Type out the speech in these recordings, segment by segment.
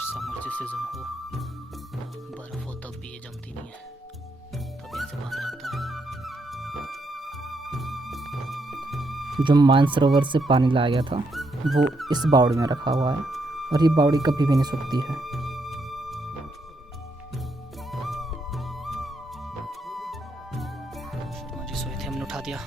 Summer से season हो, बर्फ हो, तब भी ये जमती नहीं है, तब यहाँ से पानी आता है। जो मानसरोवर से पानी लाया गया था वो इस बावड़ी में रखा हुआ है और ये बावड़ी कभी भी नहीं सूखती है। शर्मा जी सोए थे, हमने उठा दिया।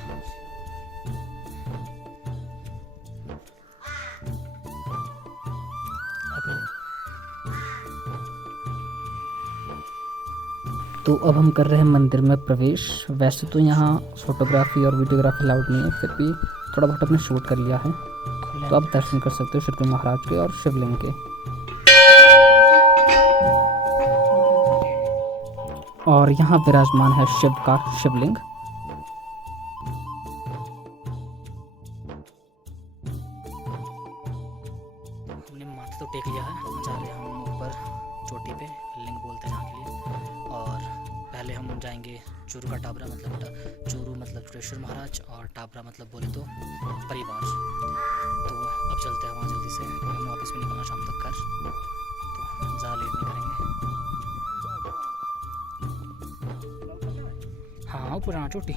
तो अब हम कर रहे हैं मंदिर में प्रवेश। वैसे तो यहाँ फोटोग्राफी और वीडियोग्राफी अलाउड नहीं है, फिर भी थोड़ा बहुत अपने शूट कर लिया है। तो आप दर्शन कर सकते हो श्री महाराज के और शिवलिंग के। और यहाँ विराजमान है शिव का शिवलिंग। हमने माथा तो टेक लिया है, जा रहे हैं हम ऊपर चोटी पे, लिंग बोलते हैं जहाँ के लिए। और पहले हम जाएंगे चूरू का टाबरा, मतलब चूरू मतलब चुटेश्वर महाराज, और टाबरा मतलब बोले तो परिवार। तो अब चलते हैं वहाँ जल्दी से, हमें वापस भी निकलना शाम तक कर, तो ज़्यादा लेट नहीं करेंगे। हाँ पुराना चोटी।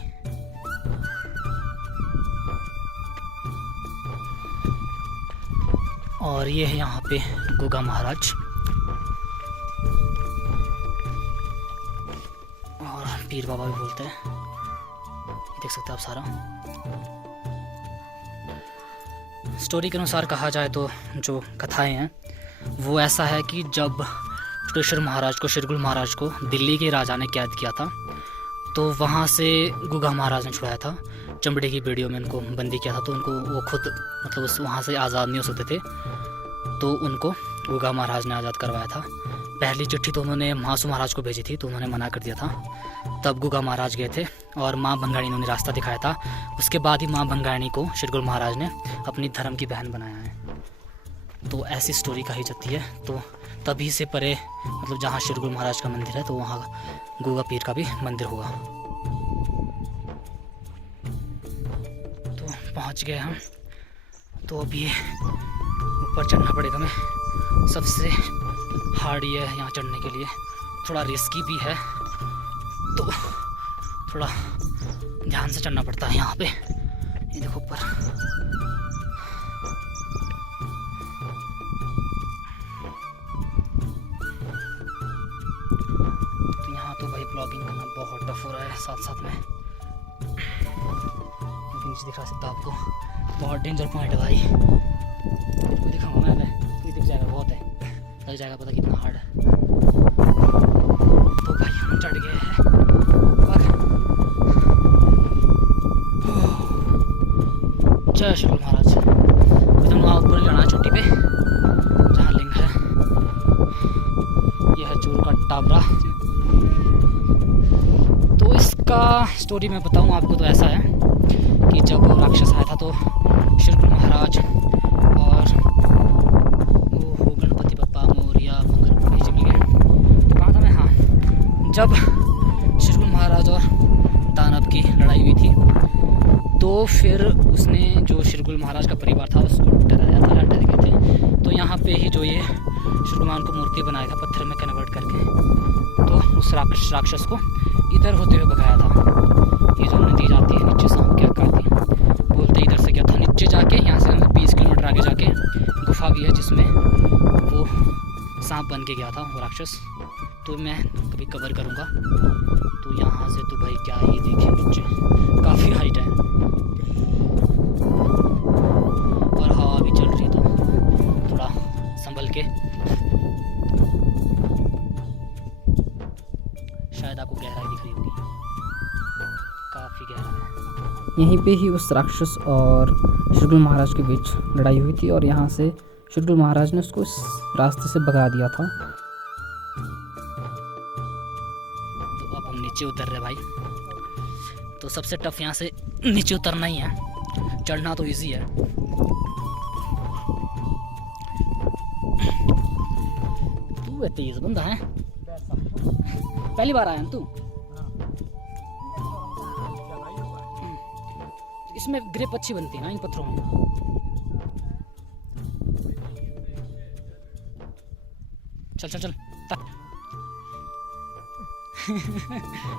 और ये है यहाँ पे गोगा महाराज, और पीर बाबा भी बोलते हैं, ये देख सकते हैं आप सारा। स्टोरी के अनुसार कहा जाए तो जो कथाएं हैं वो ऐसा है कि जब चुटेश्वर महाराज को, शिरगुल महाराज को दिल्ली के राजा ने कैद किया था, तो वहाँ से गुगा महाराज ने छुड़ाया था, चमड़े की बेड़ियों में उनको बंदी किया था। तो उनको वो खुद मतलब उस वहाँ से आज़ाद नहीं हो सकते थे, तो उनको गुगा महाराज ने आज़ाद करवाया था। पहली चिट्ठी तो उन्होंने महासू महाराज को भेजी थी, तो उन्होंने मना कर दिया था। तब गुगा महाराज गए थे और माँ भंगाणी ने उन्हें रास्ता दिखाया था। उसके बाद ही माँ भंगाणी को शिरगुल महाराज ने अपनी धर्म की बहन बनाया है। तो ऐसी स्टोरी कही जाती है। तो तभी से परे मतलब जहाँ शिरगुल महाराज का मंदिर है, तो वहाँ गुगा पीर का भी मंदिर होगा। तो पहुँच गए हम। तो अब ये ऊपर चढ़ना पड़ेगा हमें, सबसे हार्ड ये है यहाँ चढ़ने के लिए, थोड़ा रिस्की भी है, तो थोड़ा ध्यान से चढ़ना पड़ता है यहाँ पे। ये देखो ऊपर, तो यहाँ तो भाई ब्लॉगिंग करना बहुत टफ हो रहा है। साथ साथ में नीचे दिखा सकता आपको, बहुत डेंजर पॉइंट है भाई। कोई दिखाऊंगा मैं, कोई दिख जाएगा, बहुत है, लग जाएगा पता कितना हार्ड है। तो भाई हम चढ़ गए हैं ऊपर। जय श्री महाराज। एकदम वहाँ ऊपर जाना है चोटी पे जहाँ लिंग है। यह है चूरू का टाबरा। तो इसका स्टोरी मैं बताऊँ आपको, तो ऐसा है कि जब राक्षस आया था तो शिरगुल महाराज और वो गणपति बप्पा मोरिया मंगल जी मिल गए। तो कहा था मैं, हाँ, जब शिरगुल महाराज और दानव की लड़ाई हुई थी, तो फिर उसने जो शिरगुल महाराज का परिवार था उसको डराया था, डर गए थे। तो यहाँ पे ही जो ये शिरगुल महाराज को मूर्ति बनाया था पत्थर में कन्वर्ट करके, तो उस राक्षस को इधर होते हुए भगाया था। ये जो नदी जाती है नीचे, सांप क्या करती है बोलते, इधर से गया था नीचे जाके, यहाँ से 20 किलोमीटर आगे जाके गुफा भी है जिसमें वो सांप बन के गया था वो राक्षस। तो मैं कभी कवर करूँगा। तो यहाँ से तो भाई क्या ही देखिए, नीचे काफ़ी हाइट है और हवा भी चल रही, तो थोड़ा संभल के। शायद आपको गहराई दिख रही होगी, काफ़ी गहरा है। यहीं पे ही उस राक्षस और शिरगुल महाराज के बीच लड़ाई हुई थी और यहाँ से शिरगुल महाराज ने उसको इस रास्ते से भगा दिया था। तो अब हम नीचे उतर रहे भाई। तो सबसे टफ यहाँ से नीचे उतरना ही है, चढ़ना तो इजी है। तू तेज बंदा है, पहली बार आया तू? इसमें ग्रिप अच्छी बनती है ना इन पत्थरों में। चल चल चल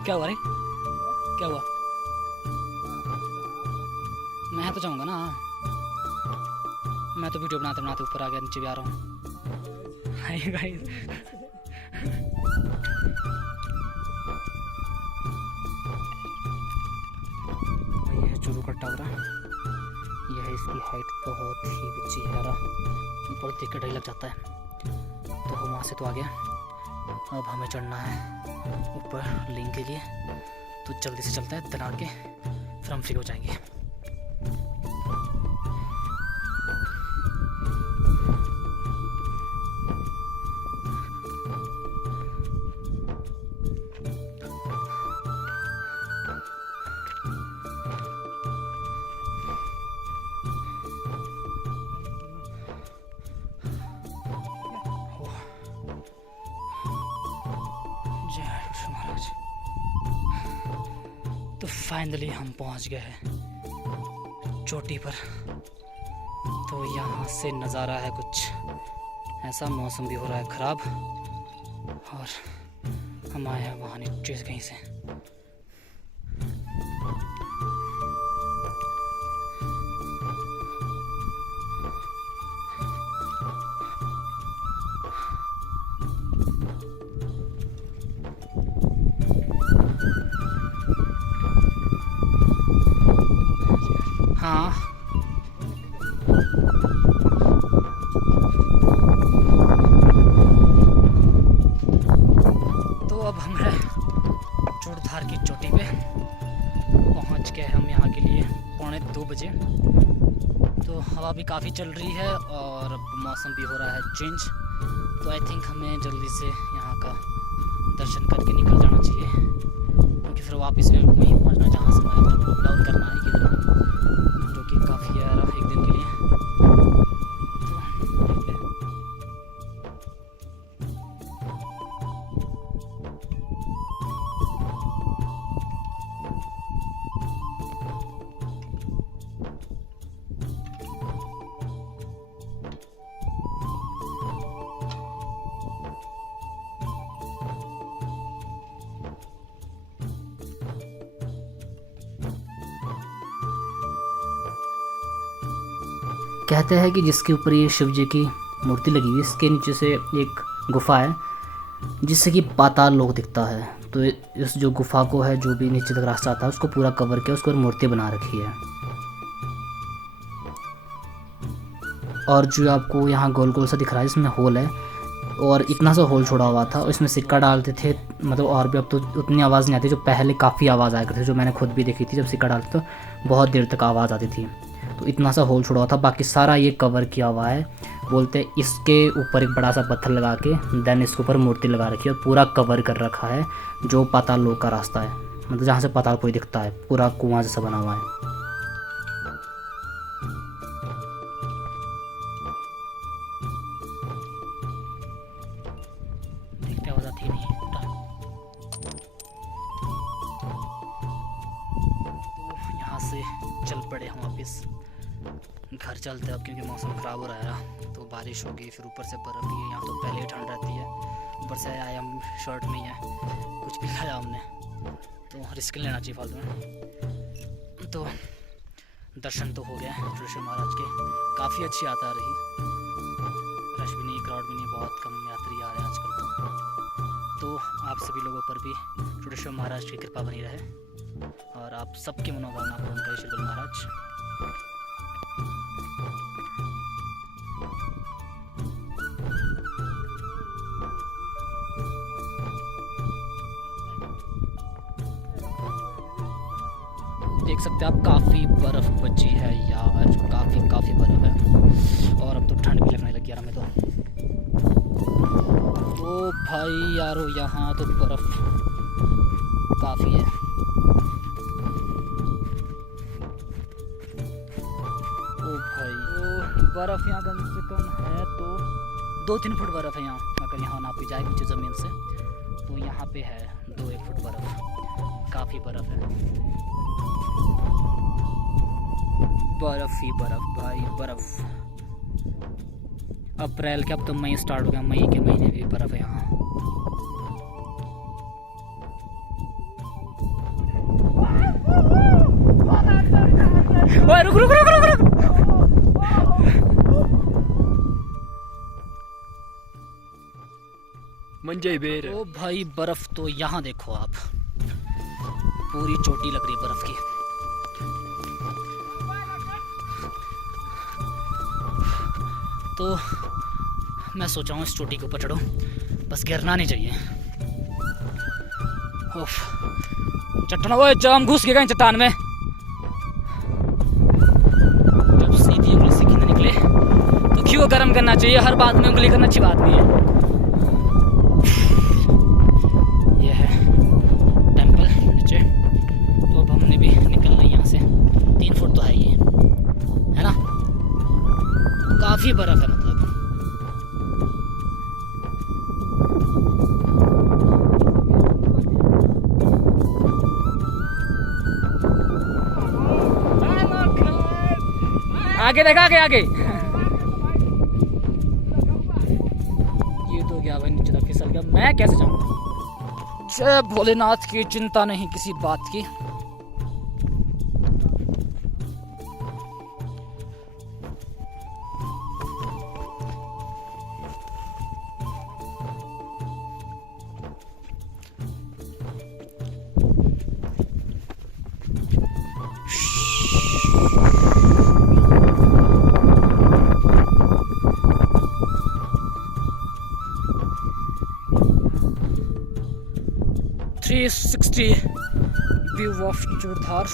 क्या हुआ रे, क्या हुआ? मैं तो जाऊँगा ना, मैं तो वीडियो बनाते बनाते ऊपर आ गया, नीचे भी आ रहा हूँ। हाय गाइस, ये है चूरू का टावरा। यह है, इसकी हाइट बहुत ही ऊंची है यार, ऊपर देख के डर लग जाता है। तो हम वहाँ से तो आ गया, अब हमें चढ़ना है ऊपर लिंक के लिए। तो जल्दी से चलता है, दना के फिर हम फ्री हो जाएंगे। महाराज, तो फाइनली हम पहुंच गए हैं चोटी पर। तो यहाँ से नज़ारा है कुछ ऐसा, मौसम भी हो रहा है ख़राब, और हम आए हैं वहाँ नीचे कहीं से। हाँ, तो अब हम हैं चूड़धार की चोटी पे पहुंच गए हम यहाँ के लिए 1:45 बजे। तो हवा भी काफ़ी चल रही है और मौसम भी हो रहा है चेंज। तो आई थिंक हमें जल्दी से यहाँ का दर्शन करके निकल जाना चाहिए, क्योंकि फिर वापस में वहीं पहुँचना जहाँ से हमें अप डाउन करना है, जो कि काफ़ी है एक दिन के लिए। कहते हैं कि जिसके ऊपर ये शिव जी की मूर्ति लगी हुई है, इसके नीचे से एक गुफा है जिससे कि पाताल लोक दिखता है। तो इस जो गुफा को है, जो भी नीचे तक रास्ता आता है, उसको पूरा कवर किया, उसको मूर्ति बना रखी है। और जो आपको यहाँ गोल गोल सा दिख रहा है, इसमें होल है, और इतना सा होल छोड़ा हुआ था, इसमें सिक्का डालते थे, मतलब और भी अब तो उतनी आवाज़ नहीं आती, जो पहले काफ़ी आवाज़ आया करती थी, जो मैंने खुद भी देखी थी। जब सिक्का डालते तो बहुत देर तक आवाज़ आती थी। तो इतना सा होल छोड़ा हुआ था, बाकी सारा ये कवर किया हुआ है। बोलते हैं इसके ऊपर एक बड़ा सा पत्थर लगा के देन इसके ऊपर मूर्ति लगा रखी है और पूरा कवर कर रखा है, जो पाताल लोक का रास्ता है, मतलब जहाँ से पाताल कोई दिखता है, पूरा कुआं जैसा बना हुआ है। देखते आवाज़ आती नहीं है। तो यहाँ से चल पड़े हम वापस घर चलते अब, क्योंकि मौसम ख़राब हो रहा है। तो बारिश होगी, फिर ऊपर से बर्फ़ भी है, यहाँ तो पहले ही ठंड रहती है, ऊपर से आए हम शर्ट में ही है, कुछ भी खाया हमने, तो रिस्क लेना चाहिए फालतू में। तो दर्शन तो हो गया चूड़ेश्वर महाराज के, काफ़ी अच्छी यात्रा रही, रश भी नहीं, क्राउड भी नहीं, बहुत कम यात्री आ रहे हैं आजकल। तो आप सभी लोगों पर भी चूड़ेश्वर महाराज की कृपा बनी रहे, और आप सबकी मनोकामना पूर्ण करें श्री गुरु महाराज। देख सकते हैं आप, काफ़ी बर्फ़ बची है यार, काफ़ी बर्फ़ है, और अब तो ठंड भी लगने लगी यार हमें तो भाई यारो यहाँ तो बर्फ़ काफ़ी है। ओ भाई, तो बर्फ़ यहाँ कम से कम है तो 2-3 फुट बर्फ़ है यहाँ, अगर यहाँ नापी जाए नीचे ज़मीन से, तो यहाँ पे है 2-1 फुट बर्फ़, काफ़ी बर्फ़ है, बर्फ़ ही बर्फ़ भाई, बर्फ़। अप्रैल के, अब तो मई स्टार्ट हो गया, मई के महीने भी बर्फ़ है यहाँ। ओए रुक रुक रुक रुक रुक। मंजे बेर ओ भाई बर्फ तो यहाँ देखो आप, पूरी चोटी लग रही है बर्फ की। तो मैं सोच रहा हूँ इस चोटी के ऊपर चढ़ूं, बस गिरना नहीं चाहिए। उफ, चट्टान, वो जाम घुस गया चट्टान में। जब सीधी उंगली से घी निकले तो क्यों गर्म करना चाहिए, हर बात में उंगली करना अच्छी बात नहीं है। ये है टेंपल नीचे, तो अब हमने भी निकलना है यहाँ से। 3 फुट तो है ये, है ना, काफ़ी बर्फ है मतलब। आगे देखा, आगे आगे। ये तो गया भाई नीचे तक फिसल गया, मैं कैसे जाऊँ। जय भोलेनाथ की, चिंता नहीं किसी बात की। Three 360 view of Churdhar.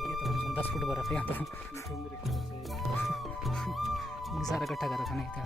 ये तो 10 फुट बर्फ है यहाँ तो। सारा इकट्ठा कर रखा नहीं था।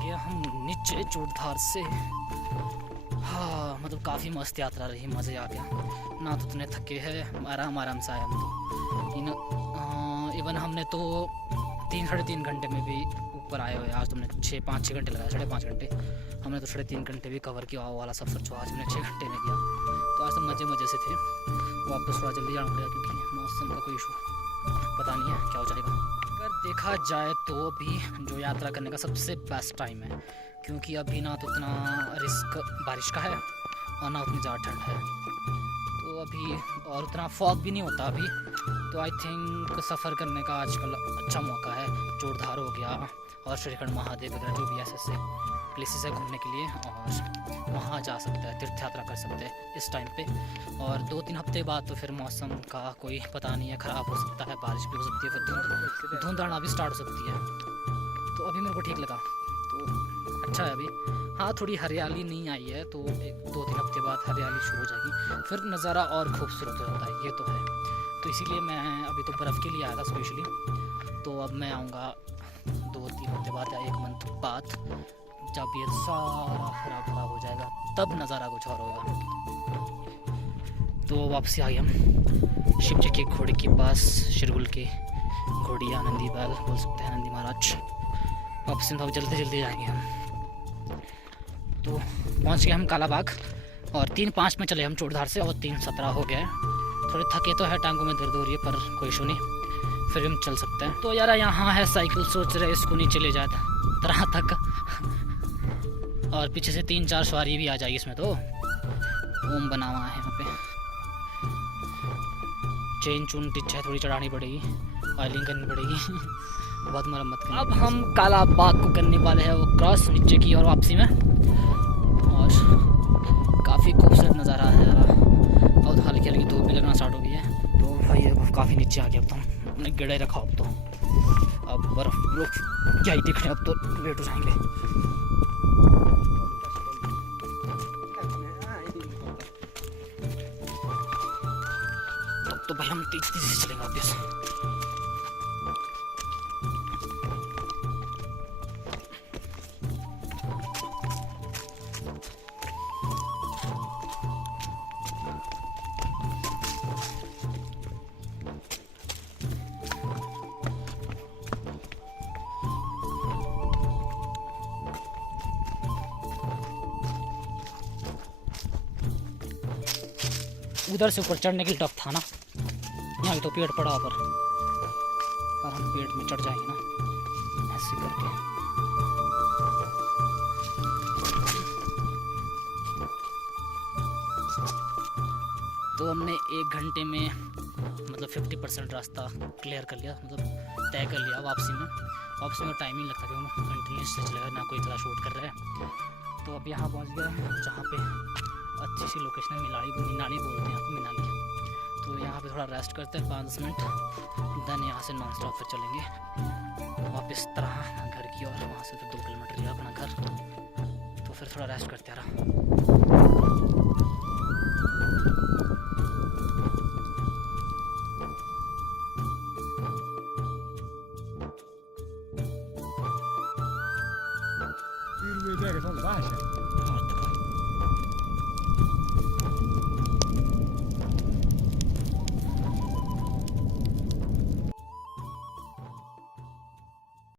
गया हम नीचे चूड़धार से। हाँ मतलब काफ़ी मस्त यात्रा रही, मज़े आ गया ना, तो इतने थके हैं, आराम आराम से आया हम तो। इवन हमने तो 3-3.5 घंटे में भी ऊपर आए हुए। आज तुमने 5-6 घंटे लगाया, 5.5 घंटे। हमने तो 3.5 घंटे भी कवर किया वाला सफ़र जो आज हमने 6 घंटे में किया। तो आज तो मज़े से थे। वापस थोड़ा जल्दी जाना पड़ेगा क्योंकि मौसम का कोई इशू पता नहीं है क्या हो जाएगा। अगर देखा जाए तो अभी जो यात्रा करने का सबसे बेस्ट टाइम है, क्योंकि अभी ना तो इतना रिस्क बारिश का है और ना उतनी ज़्यादा ठंड है, तो अभी और उतना फॉग भी नहीं होता अभी। तो आई थिंक सफ़र करने का आजकल अच्छा मौका है। चूड़धार हो गया और श्रीखंड महादेव वगैरह जो भी ऐसे प्लेसेस है घूमने के लिए, और वहाँ जा सकते हैं, तीर्थ यात्रा कर सकते हैं इस टाइम पे। और 2-3 हफ्ते बाद तो फिर मौसम का कोई पता नहीं है, ख़राब हो सकता है, बारिश भी हो सकती है, फिर धुंध आना भी स्टार्ट हो सकती है। तो अभी मेरे को ठीक लगा, तो अच्छा है अभी। हाँ थोड़ी हरियाली नहीं आई है, तो 2-3 हफ्ते बाद हरियाली शुरू हो जाएगी, फिर नज़ारा और खूबसूरत हो जाता है, ये तो है। तो इसीलिए मैं अभी तो बर्फ़ के लिए आया था स्पेशली। तो अब मैं आऊँगा 2-3 हफ्ते बाद या 1 मंथ बाद, जब ये सारा हरा भरा हो जाएगा, तब नज़ारा कुछ और होगा। तो वापसी आ गए हम शिव जी के घोड़े के पास, शिरगुल के घोड़ी या नंदी बैल बोल सकते हैं, नंदी महाराज। वापसी में जल्दी जाएंगे हम। तो पहुंच गए हम कालाबाग, और 3:05 में चले हम चूड़धार से, और 3:17 हो गया है। थोड़े थके तो है, टांगों में दर्द हो रही है, पर कोई इशू नहीं, फिर हम चल सकते हैं। तो यार यहाँ है साइकिल, सोच रहे इसको नीचे ले जाए तरह तक, और पीछे से 3-4 सवारी भी आ जाएगी इसमें। तो ओम बना हुआ है यहाँ पे, चेन चून टिच थोड़ी चढ़ानी पड़ेगी, ऑयलिंग करनी पड़ेगी, बहुत मरम्मत करनी। अब हम कालाबाग को करने वाले हैं वो क्रॉस नीचे की और वापसी में, और काफ़ी खूबसूरत नज़ारा है। और हल्की हल्की धूप भी लगना स्टार्ट हो गई है, तो भाई अब काफ़ी नीचे आ गया। अब तो हमने गिड़े रखा, अब तो अब बर्फ़ लोग क्या ही दिख रहे हैं, अब तो लेट हो जाएंगे। भाई हम तेज तेजी से चलेंगे वापस। उधर से ऊपर चढ़ने के लिए टफ था ना, यहाँ भी तो पेड़ पड़ा पर हम पेड़ में चढ़ जाएंगे ना ऐसे करके। तो हमने 1 घंटे में मतलब 50% रास्ता क्लियर कर लिया, मतलब तय कर लिया। वापसी में टाइम ही लगता क्योंकि हम कंटिन्यूस से चलेगा ना, कोई तरह शूट कर रहे हैं। तो अब यहाँ पहुँच गया जहाँ पे अच्छी सी लोकेशन है, मिनाली बोलते हैं यहाँ को, मिनाली। तो यहाँ पे थोड़ा रेस्ट करते हैं 5-10 मिनट, देन यहाँ से नॉन स्टॉप पर चलेंगे वापस तरह घर की ओर। वहाँ से फिर 2 किलोमीटर लिया अपना घर, तो फिर थोड़ा रेस्ट करते रहा। Yürümeyi de son daha şey.